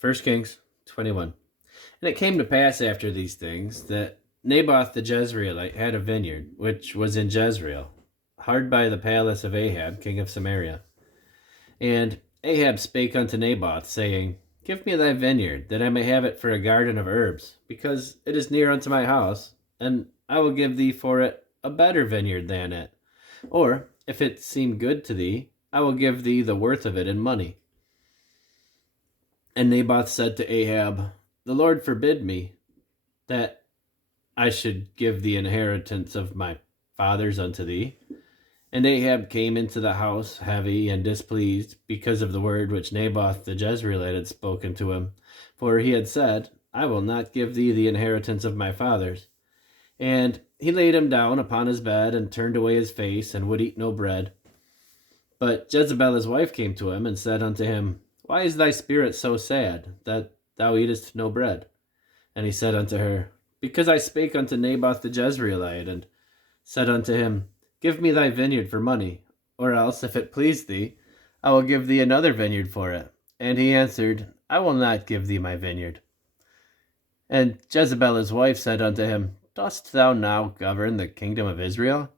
1 Kings 21. And it came to pass after these things that Naboth the Jezreelite had a vineyard, which was in Jezreel, hard by the palace of Ahab, king of Samaria. And Ahab spake unto Naboth, saying, Give me thy vineyard, that I may have it for a garden of herbs, because it is near unto my house, and I will give thee for it a better vineyard than it. Or, if it seem good to thee, I will give thee the worth of it in money. And Naboth said to Ahab, The Lord forbid me that I should give the inheritance of my fathers unto thee. And Ahab came into the house heavy and displeased because of the word which Naboth the Jezreelite had spoken to him. For he had said, I will not give thee the inheritance of my fathers. And he laid him down upon his bed and turned away his face and would eat no bread. But Jezebel his wife came to him and said unto him, Why is thy spirit so sad, that thou eatest no bread? And he said unto her, Because I spake unto Naboth the Jezreelite, and said unto him, Give me thy vineyard for money, or else, if it please thee, I will give thee another vineyard for it. And he answered, I will not give thee my vineyard. And Jezebel his wife said unto him, Dost thou now govern the kingdom of Israel?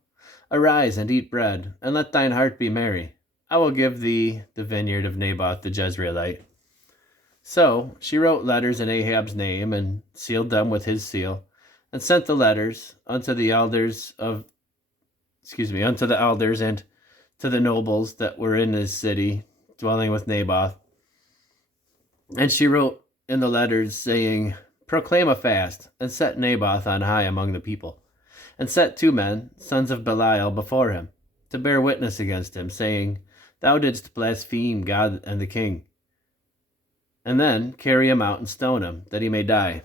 Arise and eat bread, and let thine heart be merry. I will give thee the vineyard of Naboth the Jezreelite. So she wrote letters in Ahab's name, and sealed them with his seal, and sent the letters unto the elders and to the nobles that were in his city, dwelling with Naboth. And she wrote in the letters, saying, Proclaim a fast, and set Naboth on high among the people, and set 2 men, sons of Belial, before him, to bear witness against him, saying, Thou didst blaspheme God and the king. And then carry him out and stone him, that he may die.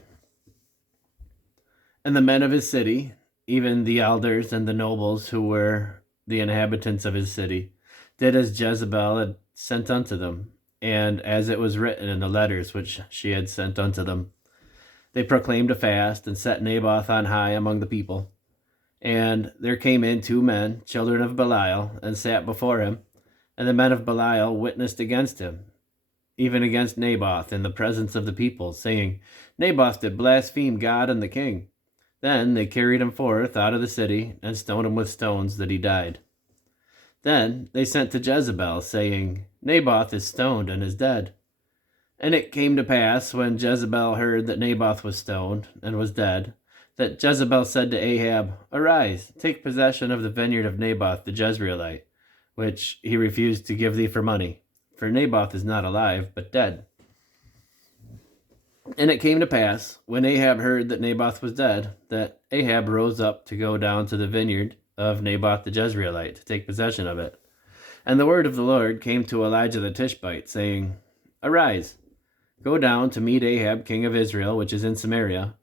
And the men of his city, even the elders and the nobles who were the inhabitants of his city, did as Jezebel had sent unto them, and as it was written in the letters which she had sent unto them. They proclaimed a fast, and set Naboth on high among the people. And there came in 2 men, children of Belial, and sat before him. And the men of Belial witnessed against him, even against Naboth, in the presence of the people, saying, Naboth did blaspheme God and the king. Then they carried him forth out of the city, and stoned him with stones, that he died. Then they sent to Jezebel, saying, Naboth is stoned and is dead. And it came to pass, when Jezebel heard that Naboth was stoned and was dead, that Jezebel said to Ahab, Arise, take possession of the vineyard of Naboth the Jezreelite, which he refused to give thee for money, for Naboth is not alive, but dead. And it came to pass, when Ahab heard that Naboth was dead, that Ahab rose up to go down to the vineyard of Naboth the Jezreelite, to take possession of it. And the word of the Lord came to Elijah the Tishbite, saying, Arise, go down to meet Ahab king of Israel, which is in Samaria.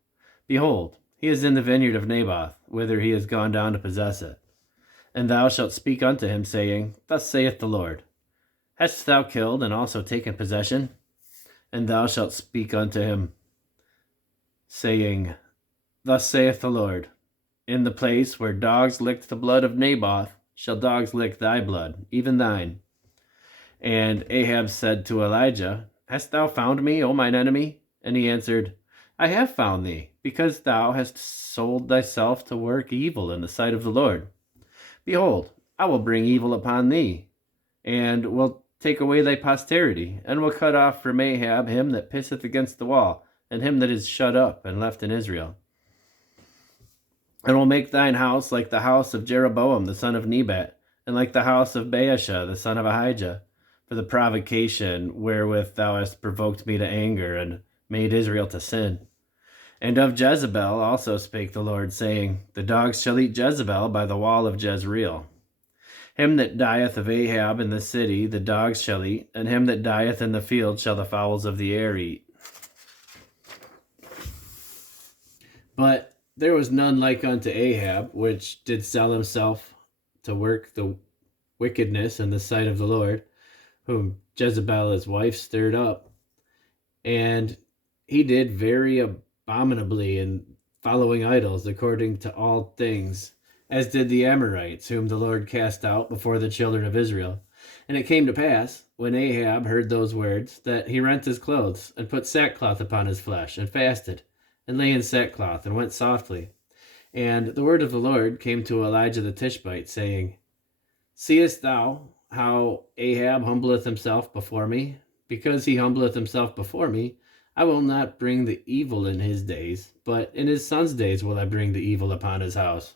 Behold, he is in the vineyard of Naboth, whither he is gone down to possess it. And thou shalt speak unto him, saying, Thus saith the Lord, Hast thou killed and also taken possession? And thou shalt speak unto him, saying, Thus saith the Lord, In the place where dogs licked the blood of Naboth, shall dogs lick thy blood, even thine. And Ahab said to Elijah, Hast thou found me, O mine enemy? And he answered, I have found thee, because thou hast sold thyself to work evil in the sight of the Lord. Behold, I will bring evil upon thee, and will take away thy posterity, and will cut off from Ahab him that pisseth against the wall, and him that is shut up and left in Israel. And will make thine house like the house of Jeroboam the son of Nebat, and like the house of Baasha the son of Ahijah, for the provocation wherewith thou hast provoked me to anger, and made Israel to sin. And of Jezebel also spake the Lord, saying, The dogs shall eat Jezebel by the wall of Jezreel. Him that dieth of Ahab in the city the dogs shall eat, and him that dieth in the field shall the fowls of the air eat. But there was none like unto Ahab, which did sell himself to work the wickedness in the sight of the Lord, whom Jezebel his wife stirred up. And he did very abominably in following idols according to all things, as did the Amorites, whom the Lord cast out before the children of Israel. And it came to pass, when Ahab heard those words, that he rent his clothes, and put sackcloth upon his flesh, and fasted, and lay in sackcloth, and went softly. And the word of the Lord came to Elijah the Tishbite, saying, Seest thou how Ahab humbleth himself before me? Because he humbleth himself before me, I will not bring the evil in his days, but in his son's days will I bring the evil upon his house.